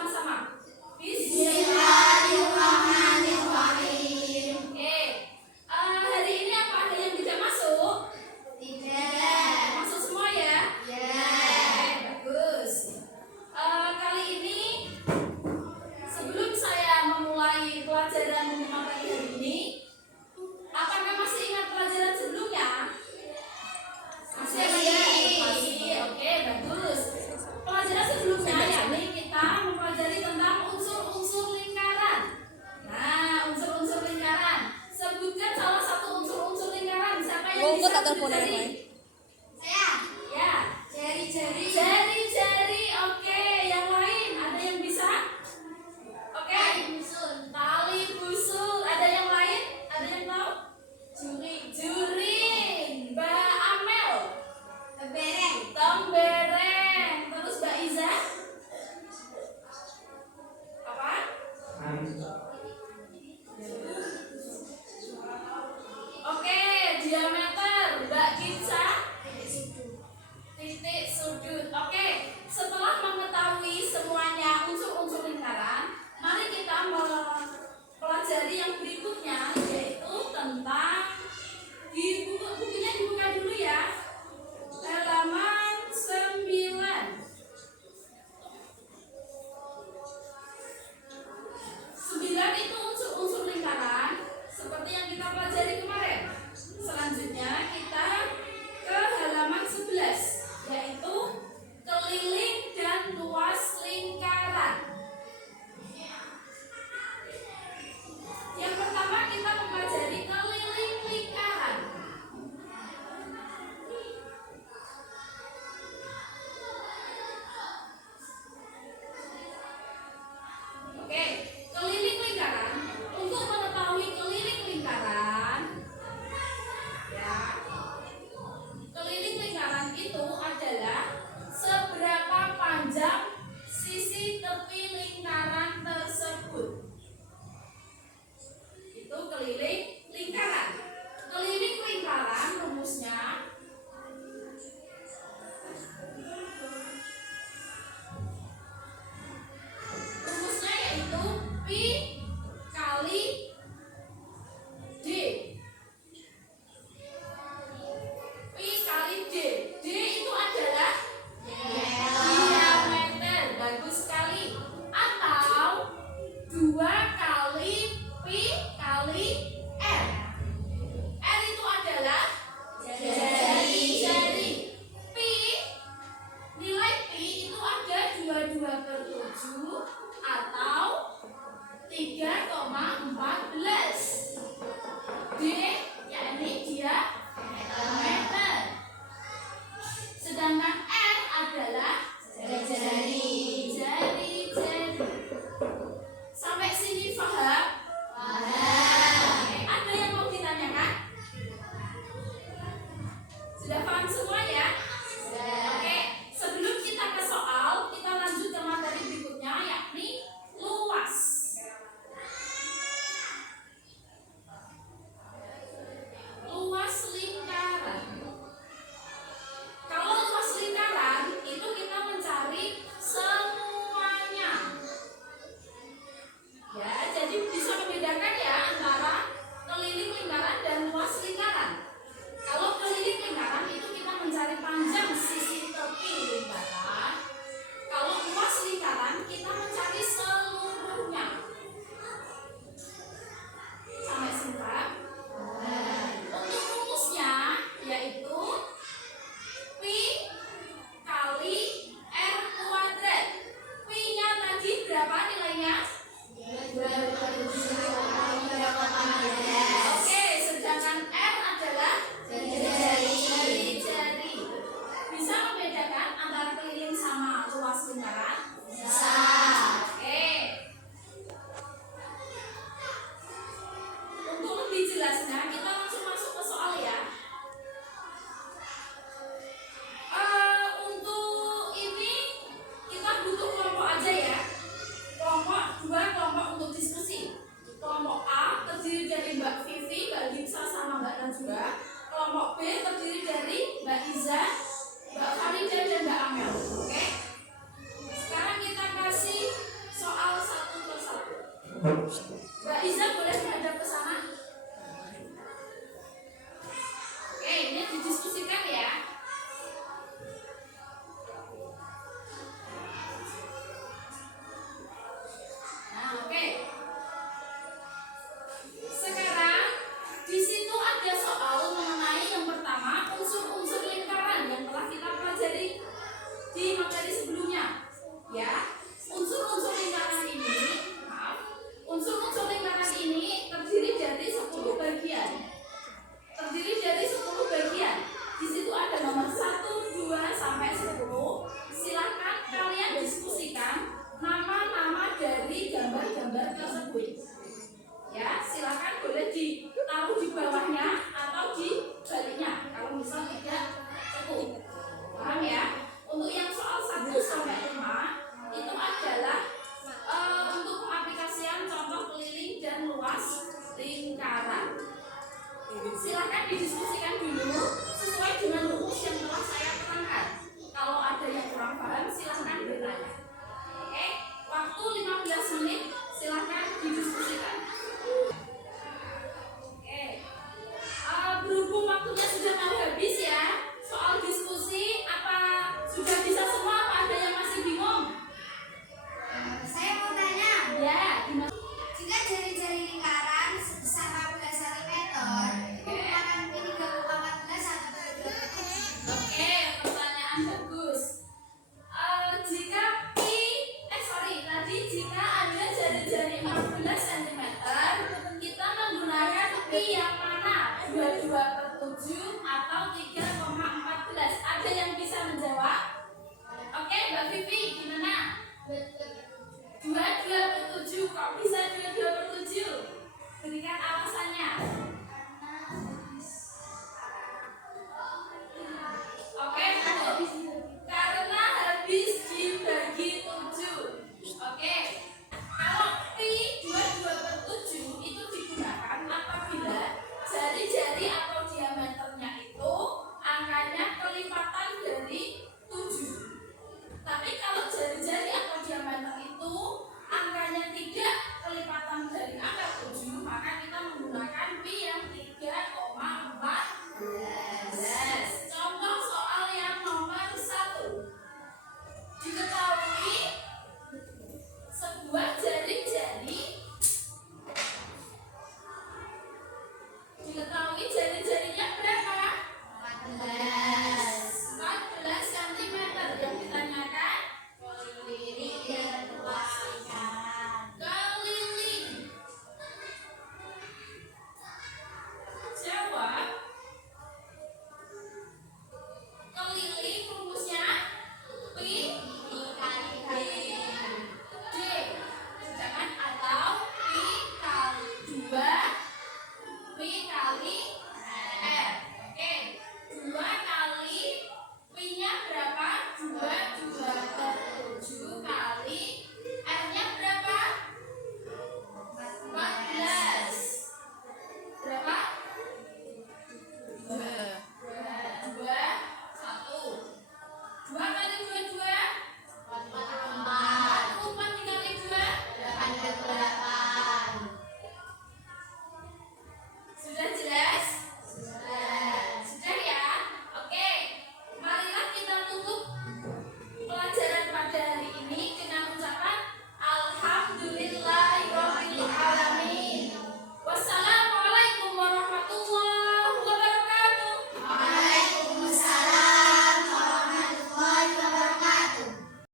bersama-sama. Bismillahirrahmanirrahim. Oke, hari ini apa ada yang tidak masuk? Tidak. Masuk semua ya? Ya. Oke, bagus. Kali ini sebelum saya memulai pelajaran materi hari ini, apakah masih ingat pelajaran sebelumnya? Masih ya? Masih. Oke, bagus. Pelajaran sebelumnya yakni kita mempelajari tentang unsur-unsur lingkaran. Nah, unsur-unsur lingkaran. Sebutkan salah satu unsur-unsur lingkaran. Siapa yang bisa berdiri? Saya. Ya. Jari-jari. Jari-jari. Oke, yang lain ada yang bisa? Oke. Tali busul. Tali busul. Ada yang lain? Ada yang tahu? Juring. Juring. Mbak Amel. Kebereng. Tembereng. Terus Mbak Iza? Apa? Oke, diameter. Mbak Gitsa? Titik sudut. Oke, setelah mengetahui semuanya unsur-unsur lingkaran, mari kita mempelajari yang berikutnya, yaitu tentang bukunya dibuka dulu ya. Halaman 9. 9 itu unsur-unsur lingkaran seperti yang kita pelajari kemarin. Selanjutnya kita ke halaman 11, yaitu keliling dan luas lingkaran. Yang pertama kita mempelajari keliling lingkaran. Oke, keliling lingkaran. Untuk mengetahui keliling lingkaran, ya, keliling lingkaran itu adalah seberapa panjang sisi tepi lingkaran tersebut. Itu keliling lingkaran. Keliling lingkaran rumusnya yaitu Pi kali D. Pi kali D. D itu adalah diameter. Bagus sekali. Atau 2 kali Pi kali R. R itu adalah jari. Pi, nilai Pi itu ada 22/7 atau 3,14. D yakni diameter. Sedangkan R adalah jari. Sampai sini paham? Ada yang mau ditanyakan? Sudah paham semua ya? Oke, sebelum kita ke soal, kita lanjut ke materi berikutnya, yakni luas. Luas lingkaran. Kalau luas lingkaran itu kita mencari semuanya. Ya, jadi bisa membedakan ya antara keliling lingkaran dan luas lingkaran. Kalau keliling lingkaran itu kita mencari panjang sisi tepi lingkaran. Kalau luas lingkaran kita mencari seluruhnya. Sampai sini Pak. Untuk rumusnya yaitu Pi kali R kuadrat. Pi-nya tadi berapa nilainya? Oke, sedangkan R adalah jari. Bisa membedakan antara keliling sama luas lingkaran? Bisa. Oke. Untuk lebih jelasnya, kita langsung masuk ke soal ya. Untuk ini kita butuh kelompok aja ya. Kelompok 2 kelompok untuk diskusi Mbak Iza boleh menghadap ke sana. Oke, ini didiskusikan ya. Nah, oke. Sekarang di situ ada soal mengenai yang pertama unsur-unsur lingkaran yang telah kita pelajari di materi sebelumnya. Ya, unsur-unsur lingkaran ini, unsur-unsur lingkaran ini terdiri dari 10 bagian. Terdiri dari 10 bagian. Di situ ada nomor 1, 2 sampai 10. Silakan kalian diskusikan nama-nama dari gambar-gambar tersebut. Ya, silakan boleh ditaruh di bawahnya atau di baliknya kalau misal tidak cukup. Paham ya? Untuk yang soal 1 sampai 5 itu adalah untuk pengaplikasian contoh keliling dan luas lingkaran. Silakan didiskusikan dulu sesuai dengan rumus yang telah saya terangkan. Kalau ada yang kurang paham silakan bertanya. Oke, waktu 15 menit silakan didiskusikan. Oke, berhubung waktunya sudah mau habis ya, soal diskusi apa sudah bisa semua? Apa ada yang masih bingung? Saya mau tanya, Ya, gimana? jika jari-jari lingkaran sebesar 15 cm, menggunakan pi 3,14 atau 3,7? Oke, pertanyaan bagus. Jika ada jari-jari 14 cm, kita menggunakan pi yang mana? 22/7 atau 3,14? Ada yang bisa menjawab? Oke, Mbak Vivi,